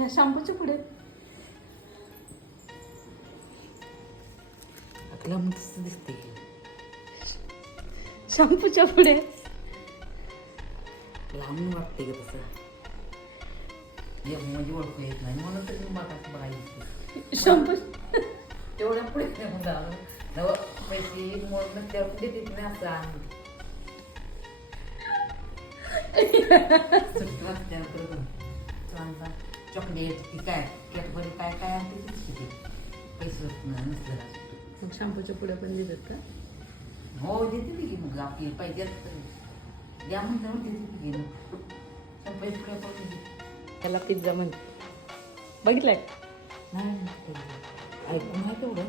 ह्या शॅम्पूच्या पुढे लांब तसं दिसते. शॅम्पूच्या पुढे लांब वाटते का तसं म्हणजे ओळखू येत नाही म्हणून तर मी मला बघायचं शॅम्पू तेवढ्या पुढे पैसे मोडून त्यावर देते नाही असं आणि चॉकलेट ती काय कॅटबरी काय काय आणते किती पैसे नसलं. शॅम्पूच्या पुढे पण देतात का? हो देते की मग आपली पाहिजे द्या म्हणल्यावर देते की पैसे पुढे पण त्याला पिझ्झा म्हणते. बघितलाय? नाही ऐकून आहे तेवढं